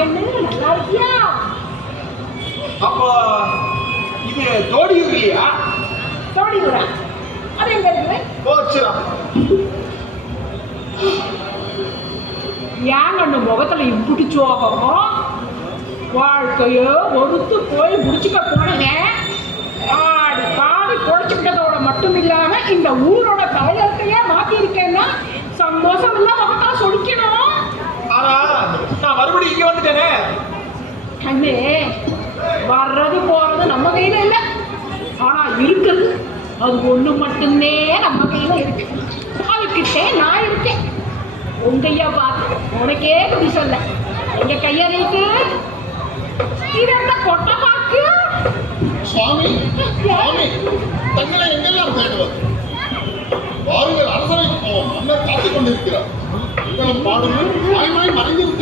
கண்ணு நல்லா இருக்கியா? அப்போ இது தோடியூரியா? தோடியூரா? அது எங்க இருக்கு? போச்சுடா. ஏன் கண்ணு முகத்துல இப்படி சோகம்? வாழ்க்கையோ ஒருத்து போய் முடிச்சுக்க போனேங்க. ஆடி பாடி பொழைச்சுக்கிட்டதோட மட்டும் இல்லாம இந்த ஊரோட தலையத்தையே மாத்திருக்கேன்னா சந்தோஷம் இல்ல முகத்தா சொடிக்கணும். ஆனா நான் மறுபடியும் இங்க வந்துட்டேனே. கண்ணு வர்றது போறது நம்ம கையில இல்ல, ஆனா இருக்குது அது ஒண்ணு மட்டுமே நம்ம கையில இருக்கு. அதுக்கிட்டே நான் இருக்கேன். உங்கையா பார்த்து உனக்கே குடி சொல்ல எங்க கைய நீட்டு. இது என்ன கொட்டை பாக்கு? சுவாமி, சுவாமி, தங்களை எங்கெல்லாம் தேடுவது? வாருங்கள், அரசவைக்கு போவோம். மன்னர் காத்துக் கொண்டிருக்கிறார். உங்களும் பாடுங்கள், மாயமாய் மறைந்திருக்க